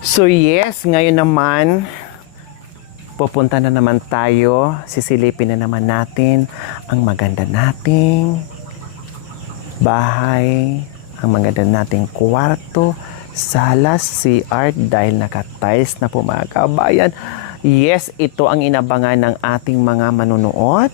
So yes, ngayon naman, pupunta na naman tayo, sisilipin na naman natin ang maganda nating bahay, ang maganda nating kwarto, sala, CR, dahil naka-tiles na po mga kabayan. Yes, ito ang inabangan ng ating mga manonood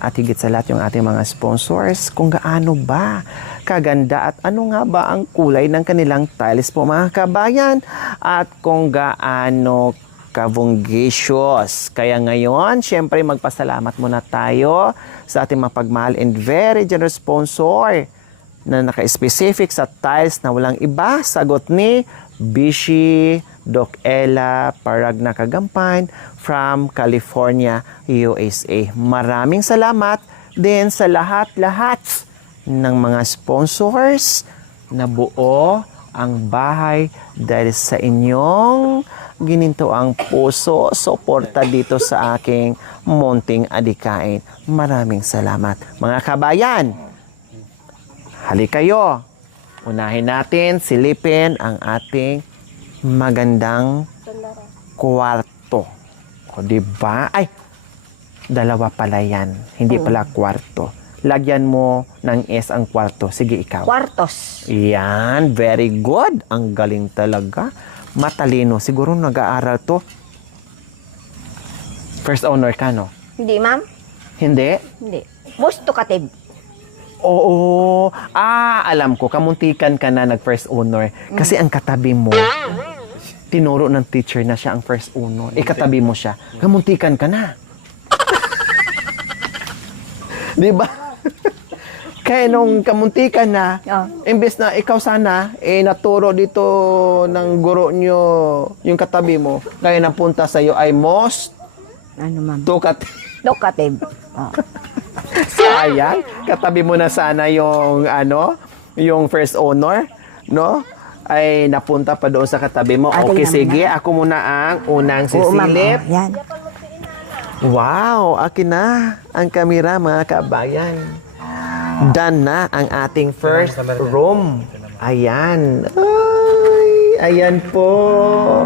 at higit sa lahat yung ating mga sponsors kung gaano ba kaganda at ano nga ba ang kulay ng kanilang tiles po mga kabayan at kung gaano kabunggisious. Kaya ngayon, syempre magpasalamat muna tayo sa ating mapagmahal and very generous sponsor na naka-specific sa tiles na walang iba. Sagot ni Bishi Doc Ella Paragna Kagampay from California, USA. Maraming salamat din sa lahat-lahat ng mga sponsors na buo ang bahay dahil sa inyong gininto ang puso, suporta dito sa aking munting adikain. Maraming salamat. Mga kabayan, halika kayo. Unahin natin, silipin ang ating magandang kwarto. O, diba? Ay, dalawa pala yan. Hindi pala kwarto. Lagyan mo ng S ang kwarto. Sige, ikaw. Kwartos. Yan, very good. Ang galing talaga. Matalino. Siguro nag-aaral to. First owner ka, no? Hindi, ma'am? Hindi? Hindi. Most talkative. Oo. Alam ko. Kamuntikan ka na nag-first owner. Kasi ang katabi mo, tinuro ng teacher na siya ang first owner. Katabi mo siya. Kamuntikan ka na. Di ba? Kaya nung kamuntikan na, imbes na ikaw sana, naturo dito ng guro nyo yung katabi mo, kaya napunta sa'yo ay most Ano, ma'am? talkative. Oh. Sayang, katabi mo na sana yung yung first owner, no? Ay napunta pa doon sa katabi mo. Okay, sige, ako muna ang unang sisilip. Oo, yan. Wow, akin na ang kamera mga kabayan. Done na ang ating first room. Ayan. Ay, ayan po.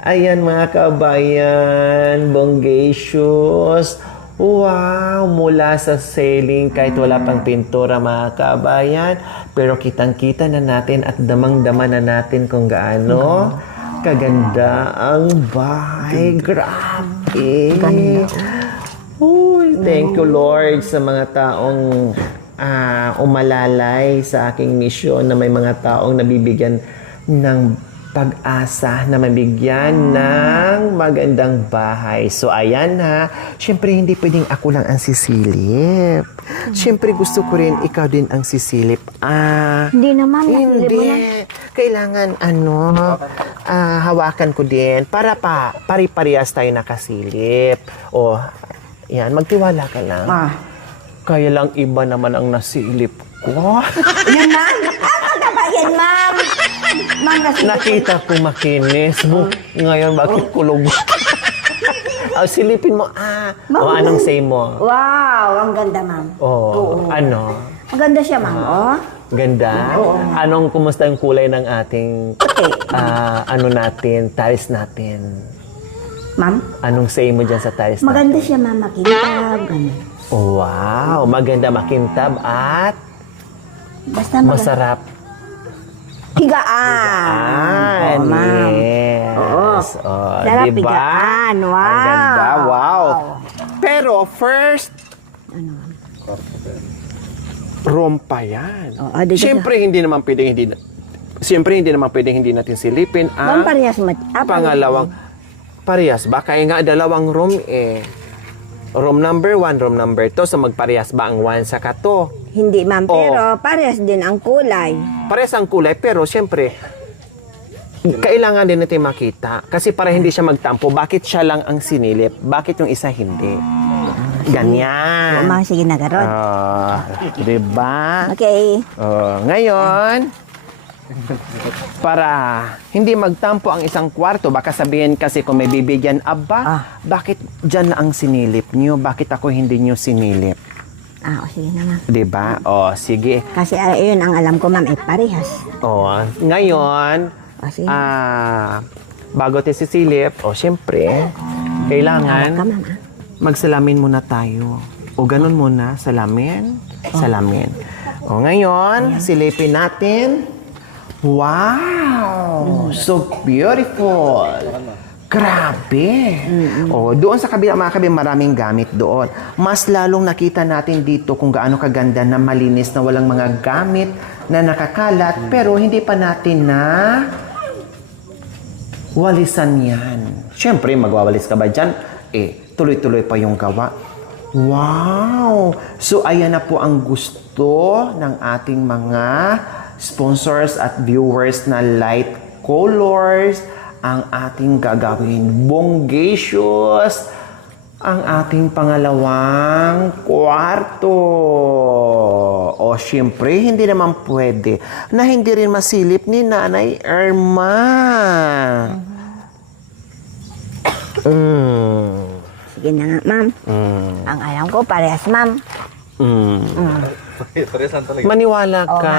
Ayan mga kabayan, bongacious. Wow, mula sa ceiling kahit wala pang pintura mga kabayan. Pero kitang-kita na natin at damang-dama na natin kung gaano kaganda ang bahay. Grabe. Uy, thank you Lord sa mga taong umalalay sa aking misyon na may mga taong nabibigyan ng pag-asa na mabigyan ng magandang bahay. So, ayan ha. Siyempre, hindi pwedeng ako lang ang sisilip. Siyempre, gusto ko rin ikaw din ang sisilip. Hindi naman. Hindi. Kailangan, hawakan ko din para pari-parehas tayo nakasilip. O, yan, magtiwala ka lang. Kaya lang iba naman ang nasilip ko. Yan, ma'am. Magkabayan, ma'am. Ma'am, Nakita ko makinis mo. Ngayon, bakit kulog? Silipin mo. Anong say mo? Wow, ang ganda, ma'am. Ano? Maganda siya, ma'am. Ganda? Anong, kumusta yung kulay ng ating, tiles natin? Ma'am? Anong say mo dyan sa tiles natin? Maganda siya, ma'am. Makintab. Ganun. Wow, maganda, makintab at Basta maganda. masarap. Higaan. Ma'am. Yes. Sarap diba? higaan. Wow. Ang ganda. Wow. Pero first, room pa yan. Siyempre, hindi naman pwedeng hindi natin silipin ang Ma'am, parehas pangalawang. Parehas ba? Kaya nga dalawang room Room number 1, room number 2. So magparehas ba ang 1 sa 2? Hindi, ma'am. Pero parehas din ang kulay. Parehas ang kulay, pero siyempre, kailangan din natin makita. Kasi para hindi siya magtampo, bakit siya lang ang sinilip? Bakit yung isa hindi? Ganyan. Ma'am, sige na, Garod. Diba? Okay. Ngayon, para hindi magtampo ang isang kwarto, baka sabihin kasi kung may bibigyan, bakit dyan na ang sinilip nyo? Bakit ako hindi nyo sinilip? Sige na, ma'am. Diba? Sige. Kasi ayun, ang alam ko, ma'am, parehas. Ngayon, Sige. bago tayo sisilip, syempre, kailangan Ka, ma'am, ah. magsalamin muna tayo. O ganun muna, salamin. Salamin. O ngayon, silipin natin. Wow! So beautiful! Grabe! O, doon sa kabila, mga kabila, maraming gamit doon. Mas lalong nakita natin dito kung gaano kaganda na malinis na walang mga gamit na nakakalat, pero hindi pa natin na walisan yan. Siyempre, magwawalis ka ba dyan? Tuloy-tuloy pa yung gawa. Wow! So, ayan na po ang gusto ng ating mga sponsors at viewers na light colors ang ating gagawin. Bonggacious ang ating pangalawang kwarto. O, siyempre, hindi naman pwede na hindi rin masilip ni Nanay Irma. Sige na nga, ma'am. Ang alam ko, parehas, ma'am. Maniwala ka.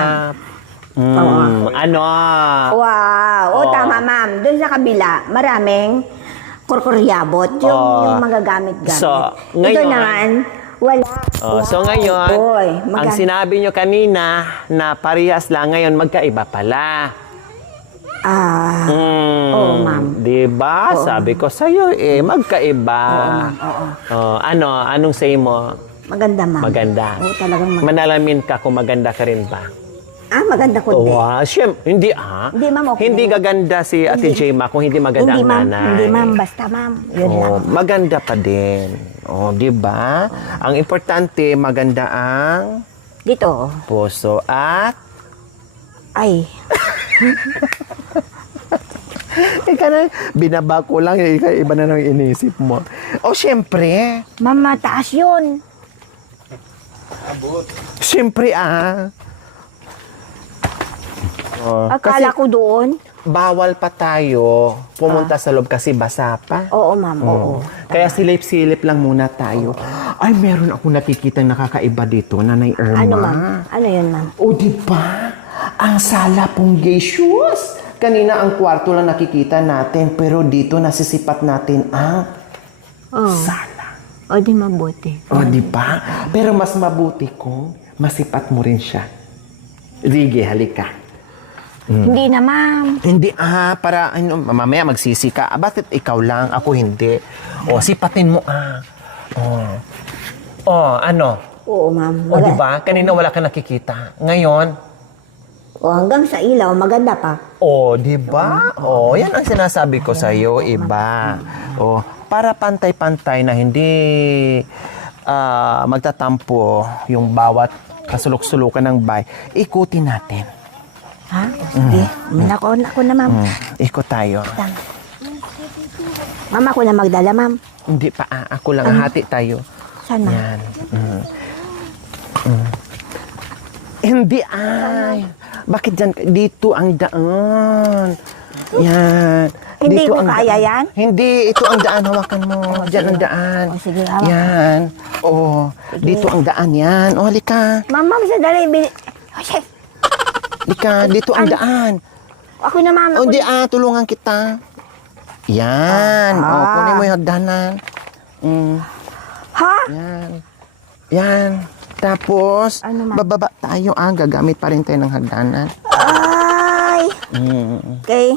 Ano? Wow! Tama, ma'am. Doon sa kabila, maraming kurkuryabot. Yung magagamit-gamit. So, Ito ngayon- naman, wala. So ngayon, Oy, ang sinabi nyo kanina na parehas lang, ngayon magkaiba pala. Oo, ma'am. Diba? Sabi ko sa'yo magkaiba. Oo. Anong say mo? Maganda, ma'am. Maganda. Oo, talagang maganda. Manalamin ka kung maganda ka rin ba? Maganda ko din. Wow, hindi Hindi, ma'am, okay. Hindi gaganda si Ate Jema kung hindi maganda Hindi, ang ma'am. nanay. Hindi, ma'am. Basta, ma'am. Yun lang. Maganda pa din. Di ba? Ang importante, maganda ang Dito. puso at Ay. ika na, binaba ko lang, iba na nang inisip mo. Siyempre. Ma'am, mataas yun. Siyempre, Akala ko doon. bawal pa tayo pumunta sa loob kasi basa pa. Oo, ma'am. Oo. Kaya silip-silip lang muna tayo. Ay, meron akong nakikita nakakaiba dito, Nanay Irma. Ano, ma'am? Ano yun, ma'am? Di ba? Ang sala ponggacious. Kanina ang kwarto lang nakikita natin, pero dito nasisipat natin ang sala. O, di mabuti. Di ba? Pero mas mabuti kung masipat mo rin siya. Sige, halika. Hindi na, ma'am. Hindi, para mamaya magsisi ka. Bakit ikaw lang? Ako hindi. Sipatin mo, ano? Oo, ma'am. Di ba? Kanina wala ka nakikita. Ngayon, Hanggang sa ilaw, maganda pa. di ba? Yan ang sinasabi ko sa iyo, iba. Para pantay-pantay na hindi magtatampo yung bawat kasulok-sulukan ng bahay, ikutin natin. Ha? Sige. Ako na, ma'am. Ikot tayo. Ma'am, ako na magdala, ma'am. Hindi pa, ako lang. Hati tayo. Saan, ma'am? Yan. Hindi, bakit dyan? Dito ang daan. Yan. Hindi Dito ko ang kaya daan. yan? Hindi, ito ang daan. Hawakan mo. Diyan ang daan. Sige, hawak. Yan. Dito ang daan yan. Halika. Ma'am, sandali. Shit. Halika, dito ang daan. Ako na, ma'am. Hindi, tulungan kita. Yan. Kunin mo yung hagdanan. Ha? Yan. Yan. Tapos, Ano, ma'am? bababa tayo. Gagamit pa rin tayo ng hagdanan. Ay. Okay.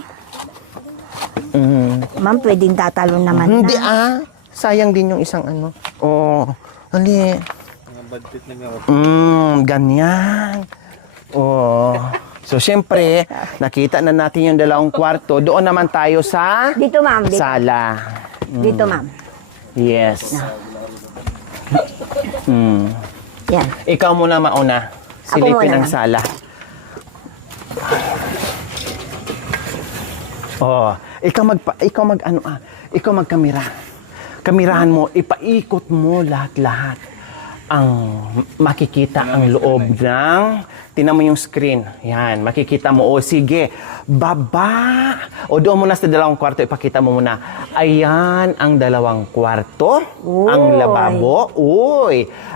Ma'am, pwedeng tatalon naman Hindi, na. sayang din yung isang ano. Hali. Ganyan. So, syempre, nakita na natin yung dalawang kwarto. Doon naman tayo sa Dito, ma'am. Dito, sala. dito ma'am. Yes. Yan. Ikaw muna mauna. Ako Silipin muna, ang ma'am. sala. Ikaw magkamera. Kamerahan mo, ipaikot mo lahat-lahat. Ang makikita ang loob ng, tinan mo yung screen. Yan, makikita mo. Sige, baba. Doon muna sa dalawang kwarto, ipakita mo muna. Ayan ang dalawang kwarto. Ang lababo.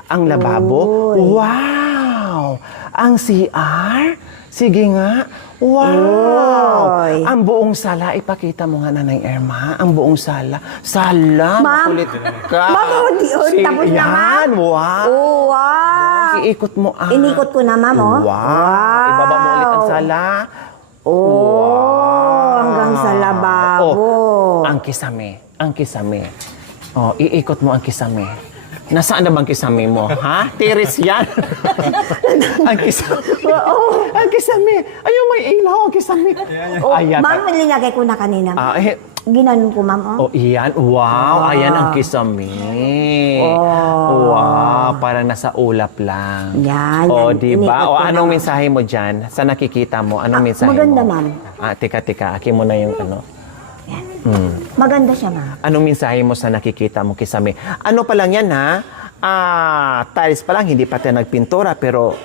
Ang lababo. Wow! Ang CR. Sige nga. Wow! Oy. Ang buong buong sala, ipakita mo nga, Nanay Irma. Ang buong sala. Sala, Ma'am. makulit ka. Ma'am, tapos na, ma'am. Yan, wow. Oh, wow. Iikot mo, Inikot ko na, ma'am, oh. Wow. Ibaba mo ulit ang sala. Oh, hanggang sa lababo. Oh, ang kisame. Ang kisame. Oh, iikot mo ang kisame. Nasaan na bang kisame mo? Ha? Tiris yan. Ang kisame. Ang kisame. Ayun, may ilaw ang kisame. Oh, Ayan. ma'am, nilagay ko na kanina. Ginanon ko, ma'am, oh. Oh, iyan. Wow. Ayan ang kisame. Wow. Parang nasa ulap lang. Yan, Oh, yan. di Inikot ba? O, ko anong na. mensahe mo dyan? Sa nakikita mo, anong mensahe maganda, mo? ma'am. Tika. Aki mo na yung ano. Maganda siya, ma'am. Anong mensahe mo sa nakikita mo kisame? Ano pa lang yan, ha? Tiles pa lang, hindi pa tayo nagpintura, pero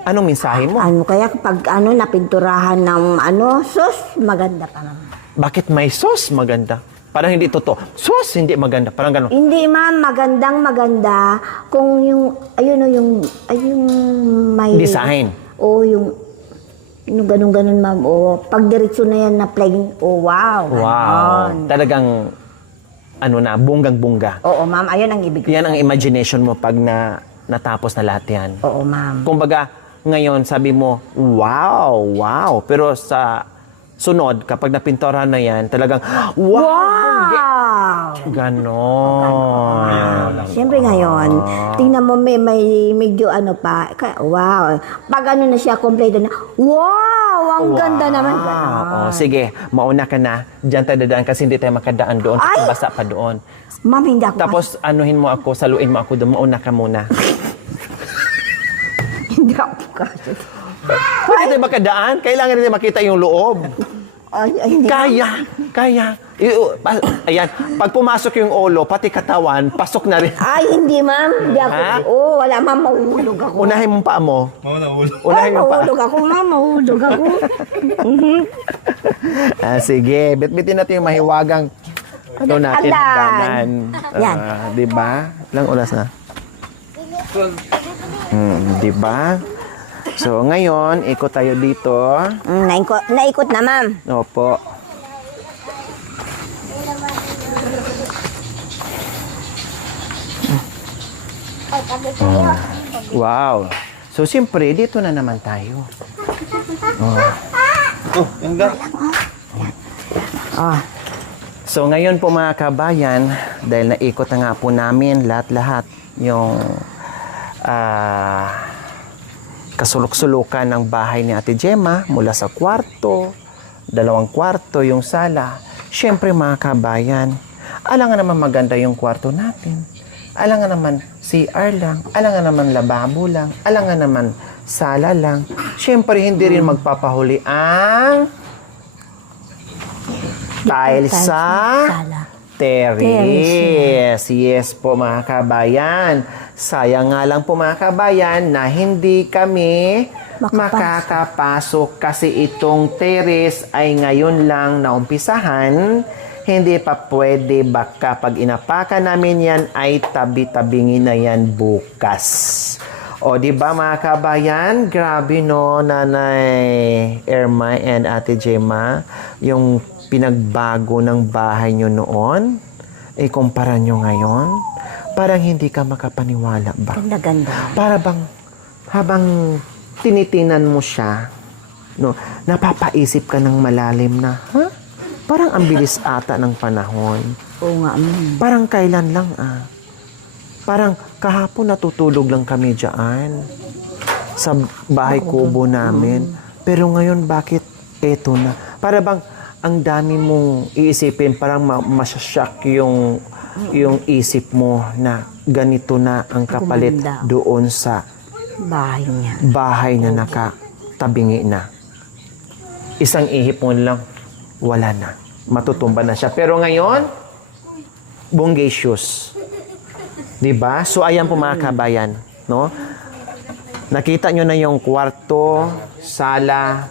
anong mensahe mo? Ano kaya kapag napinturahan ng sus, maganda pa, ma'am. Bakit may sauce maganda? Parang hindi totoo. Sauce, hindi maganda. Parang gano'n. Hindi, ma'am, maganda kung yung yung may Design. O yung ganun, ma'am. O pag diretso na yan na plain, wow. Wow. ganon. Talagang, bunggang-bungga. Oo, ma'am, ayun ang ibig ko. Yan ang imagination mo pag natapos na lahat yan. Oo, ma'am. Kumbaga, ngayon, sabi mo, wow. Pero sa sunod, kapag napintura na yan, talagang, Wow! ganon. Siyempre ngayon, tingnan mo may medyo wow. Pag na siya, kompleto na, wow! Ang ganda naman. Oh, sige, mauna ka na. Diyan tayo dadaan kasi hindi tayo makadaan doon. Kasi Ay! basa pa doon. Ma'am, hindi ako. Tapos, anuhin mo ako, saluin mo ako doon. Mauna ka muna. Hindi ako kasi. Pwede tayo makadaan. Kailangan rin makita yung loob. Ay, hindi. Kaya. Ayan, pag pumasok yung ulo, pati katawan, pasok na rin. Ay, hindi, ma'am. Hindi ako. Ha? Wala, ma'am. Mahulog ako. Unahin mong paa mo. Unahin yung paa. Mahulog ako, ma'am. Mahulog ako. Sige, bitbitin natin yung mahiwagang natin, Hagdan. hagdanan. Yan. Di ba? Ilang oras na? Di ba? So, ngayon, ikot tayo dito. Naikot na, ma'am. Opo. Wow. So, siyempre, dito na naman tayo. So, ngayon po mga kabayan, dahil naikot na nga po namin lahat-lahat yung kasulok-sulukan ng bahay ni Ate Gemma mula sa kwarto, 2 kwarto, yung sala. Siyempre mga kabayan, alangan naman maganda yung kwarto natin. Alangan naman CR lang, alangan naman lababo lang, alangan naman sala lang. Siyempre hindi rin magpapahuli ang tiles sa terrace. Yes po mga kabayan. Sayang nga lang po mga kabayan na hindi kami makakapasok kasi itong terrace ay ngayon lang naumpisahan. Hindi pa pwede, baka pag inapakan namin yan ay tabi-tabingin na yan bukas. O di ba mga kabayan, grabe no, Nanay Irma and Ate Gemma, yung pinagbago ng bahay nyo noon, kumpara nyo ngayon, parang hindi ka makapaniwala ba? Ganda-ganda. Para bang habang tinitinan mo siya, no, napapaisip ka ng malalim na, parang ang bilis ata ng panahon. Oo nga, ma'am. Parang kailan lang Parang kahapon natutulog lang kami dyan sa bahay kubo namin. Pero ngayon bakit eto na? Para bang ang dami mong iisipin, parang masashock yung isip mo na ganito na ang kapalit Gumanda. doon sa Bahay niya. bahay na nakatabingi na. Isang ihip mo lang, wala na. Matutumba na siya. Pero ngayon, bongacious. Diba? So, ayan po mga kabayan. No? Nakita nyo na yung kwarto, sala,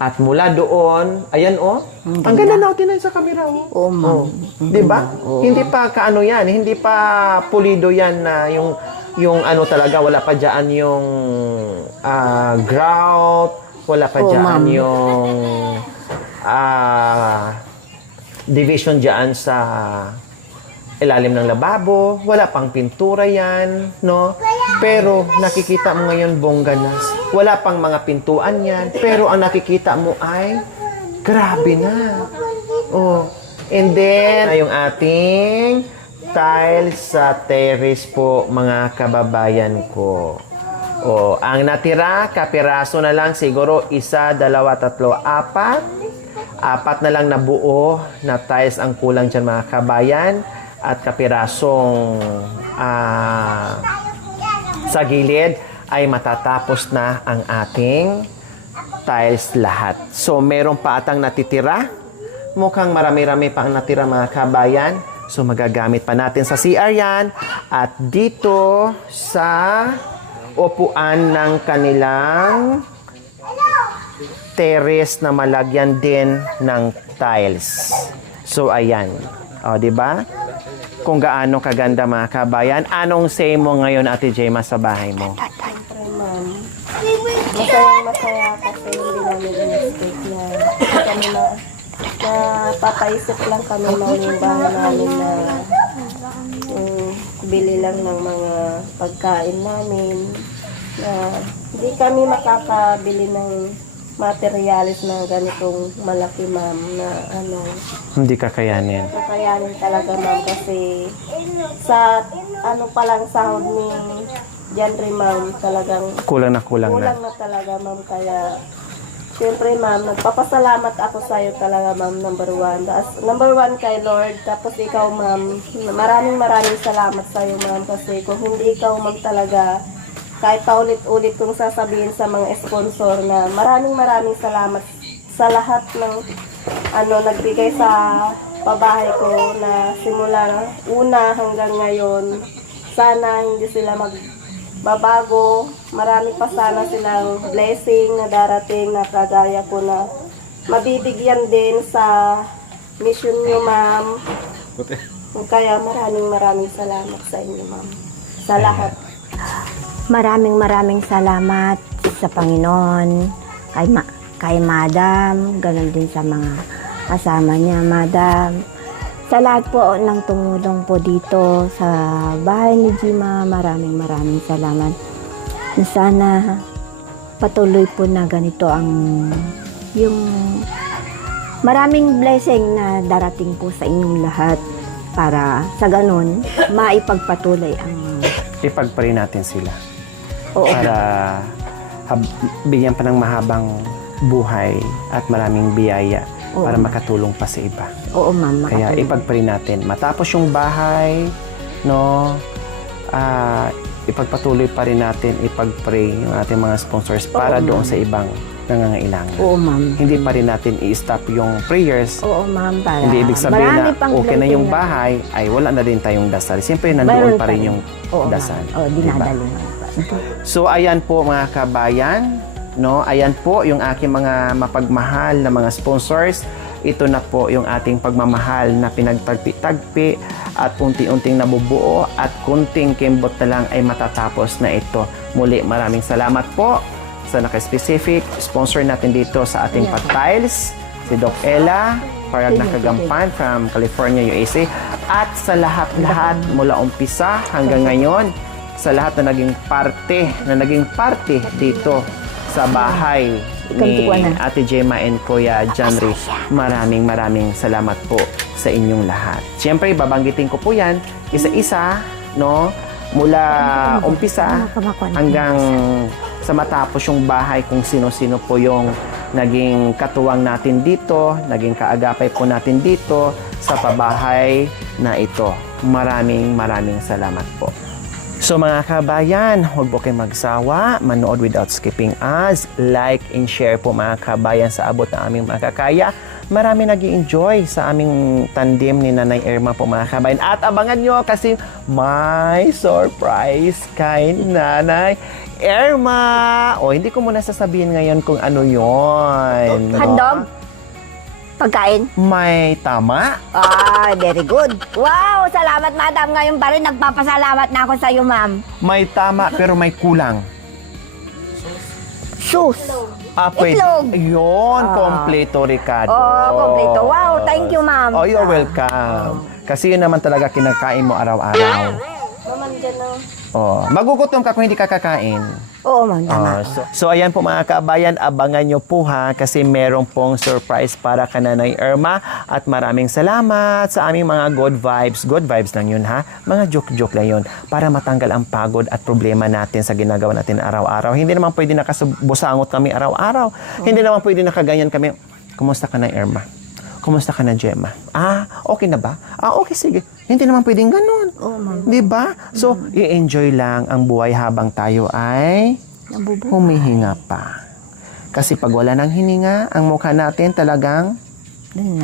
at mula doon, ayan ang ganda natin na sa camera Oo, ma'am. Diba? Hindi pa kaano yan, hindi pa pulido yan na yung ano talaga, wala pa dyan yung grout, wala pa dyan ma'am. yung division dyan sa ilalim ng lababo. Wala pang pintura yan, no? Pero nakikita mo ngayon, bongga na. Wala pang mga pintuan yan. Pero ang nakikita mo ay grabe na. Oh. And then, yung ating tiles sa terrace po, mga kababayan ko. Oh, ang natira, kapiraso na lang siguro, 1, 2, 3, 4. 4 na lang na buo na tiles ang kulang dyan, mga kabayan. At kapirasong sa gilid ay matatapos na ang ating tiles lahat. So, meron pa atang natitira. Mukhang marami-rami pa ang natira, mga kabayan. So, magagamit pa natin sa CR yan. At dito sa upuan ng kanilang terrace na malagyan din ng tiles. So, ayan. O, di ba? Kung gaano kaganda, mga kabayan. Anong say mo ngayon, Ate Jema, sa bahay mo? Siyempre, ma'am. Masayang-masaya kasi hindi namin in-expect na kami napapaisip lang kami ng bahay namin na bili lang ng mga pagkain namin na hindi kami makakabili ng materialis na ganitong malaki, ma'am, na Hindi kakayanin. kakayanin talaga, ma'am, kasi sa pa lang sahod ni Janry, ma'am, talagang Kulang na kulang kulang na. na talaga, ma'am. Kaya siyempre, ma'am, nagpapasalamat ako sa iyo talaga, ma'am, number 1. Number 1 kay Lord, tapos ikaw, ma'am, maraming salamat sa iyo, ma'am, kasi kung hindi ikaw, ma'am, talaga, kahit paulit-ulit kong sasabihin sa mga sponsor na maraming salamat sa lahat ng nagbigay sa pabahay ko na simula una hanggang ngayon. Sana hindi sila magbabago. Marami pa sana silang blessing na darating na kagaya ko na mabibigyan din sa mission nyo, ma'am. Kaya maraming salamat sa inyo, ma'am. Sa lahat. Maraming salamat sa Panginoon, kay Madam, ganun din sa mga kasama niya, Madam. Sa lahat po ng tumulong po dito sa bahay ni Jima, maraming salamat. Sana patuloy po na ganito yung maraming blessing na darating po sa inyong lahat para sa ganun maipagpatuloy ang Ipagpray natin sila. Oo. Para bigyan pa ng mahabang buhay at maraming biyaya Oo. para makatulong pa sa iba. Oo, ma'am. Kaya makatulong. ipagpray natin. Matapos yung bahay, no, ipagpatuloy pa rin natin, ipagpray yung ating mga sponsors para Oo, doon ma'am. sa ibang nangangailangan. Oo, ma'am. Hindi pa rin natin i-stop yung prayers. Oo, ma'am. Para Hindi ibig sabihin marami na pang okay na yung blessing bahay, ay wala na din tayong dasal. Siyempre, Mayroon nandoon pa pa rin rin. yung Oo, dasal. ma'am. Oo, Diba? dinadalingan pa. So, ayan po mga kabayan, no? Ayan po yung aking mga mapagmahal na mga sponsors. Ito na po yung ating pagmamahal na pinagtagpi-tagpi at unti-unting nabubuo at kunting kimbot na lang ay matatapos na ito. Muli, maraming salamat po sa naka-specific sponsor natin dito sa ating pat-tiles, si Doc Ella, Parag Nakagampan from California, USA, at sa lahat-lahat mula umpisa hanggang ngayon, sa lahat na naging parte dito sa bahay ni Ate Jema and Kuya Janry. Maraming salamat po sa inyong lahat. Siyempre, babanggitin ko po yan isa-isa, no? Mula umpisa hanggang sa matapos yung bahay, kung sino-sino po yung naging katuwang natin dito, naging kaagapay po natin dito sa pabahay na ito. Maraming salamat po. So mga kabayan, huwag po kayong magsawa, manood without skipping ads, like and share po mga kabayan sa abot na aming makakaya. Marami nag-i-enjoy sa aming tandem ni Nanay Irma po mga kabayan. At abangan nyo kasi may surprise kay Nanay Irma. O, hindi ko muna sasabihin ngayon kung ano yon. Hotdog? Pagkain? May tama. Very good. Wow, salamat, Madam. Ngayon pa rin nagpapasalamat na ako sa iyo, ma'am. May tama pero may kulang. Sus. Itlog. Yun, kompleto, Ricardo. Kompleto. Wow, thank you, ma'am. Oh, you're welcome. Kasi yun naman talaga kinakain mo araw-araw. Naman dyan ng Magugutom ka kung hindi ka kakain. Oo, ma'am, tama. So ayan po mga kabayan, abangan nyo po ha kasi merong pong surprise para ka Nanay Irma at maraming salamat sa aming mga good vibes. Good vibes lang yun ha. Mga joke-joke lang yun para matanggal ang pagod at problema natin sa ginagawa natin araw-araw. Hindi naman pwede nakabusangot kami araw-araw. Hindi naman pwede nakaganyan kami. Kumusta ka na Irma? Kumusta ka na, Gemma? Okay na ba? Okay, sige. Hindi naman pwedeng ganun. Oo, ma'am. Di ba? So, i-enjoy lang ang buhay habang tayo ay humihinga pa. Kasi pag wala ng hininga, ang mukha natin talagang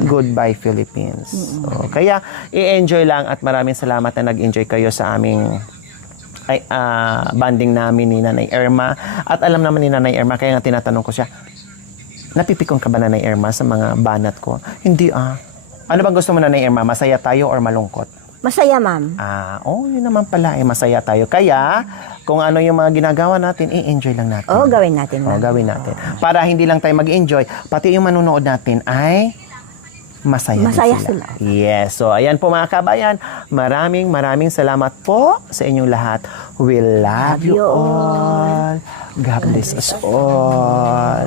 goodbye Philippines. So, kaya, i-enjoy lang at maraming salamat na nag-enjoy kayo sa aming banding namin ni Nanay Irma. At alam naman ni Nanay Irma, kaya nga tinatanong ko siya, napipikon ka ba Nanay Irma sa mga banat ko? Hindi Ano bang gusto mo Nanay Irma? Masaya tayo or malungkot? Masaya, ma'am. Yun naman pala masaya tayo. Kaya, kung ano yung mga ginagawa natin, i-enjoy lang natin. Gawin natin, ma'am. Gawin natin. Para hindi lang tayo mag-enjoy, pati yung manunood natin ay masaya din sila. Yes. So, ayan po mga kabayan. Maraming salamat po sa inyong lahat. We love you all. God bless us all.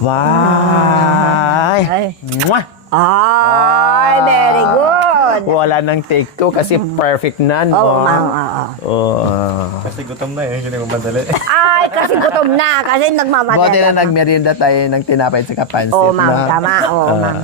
Bye. Ay. Mwah! Ay, very good. Wala nang take two kasi perfect na, no? Oo, ma'am. Kasi gutom na hindi ko madali. Ay, kasi gutom na. Kasi nagmamadali. Buti na nagmerienda tayo ng tinapay sa kapansit. Oo, ma'am. na. Tama. Oo, ma'am.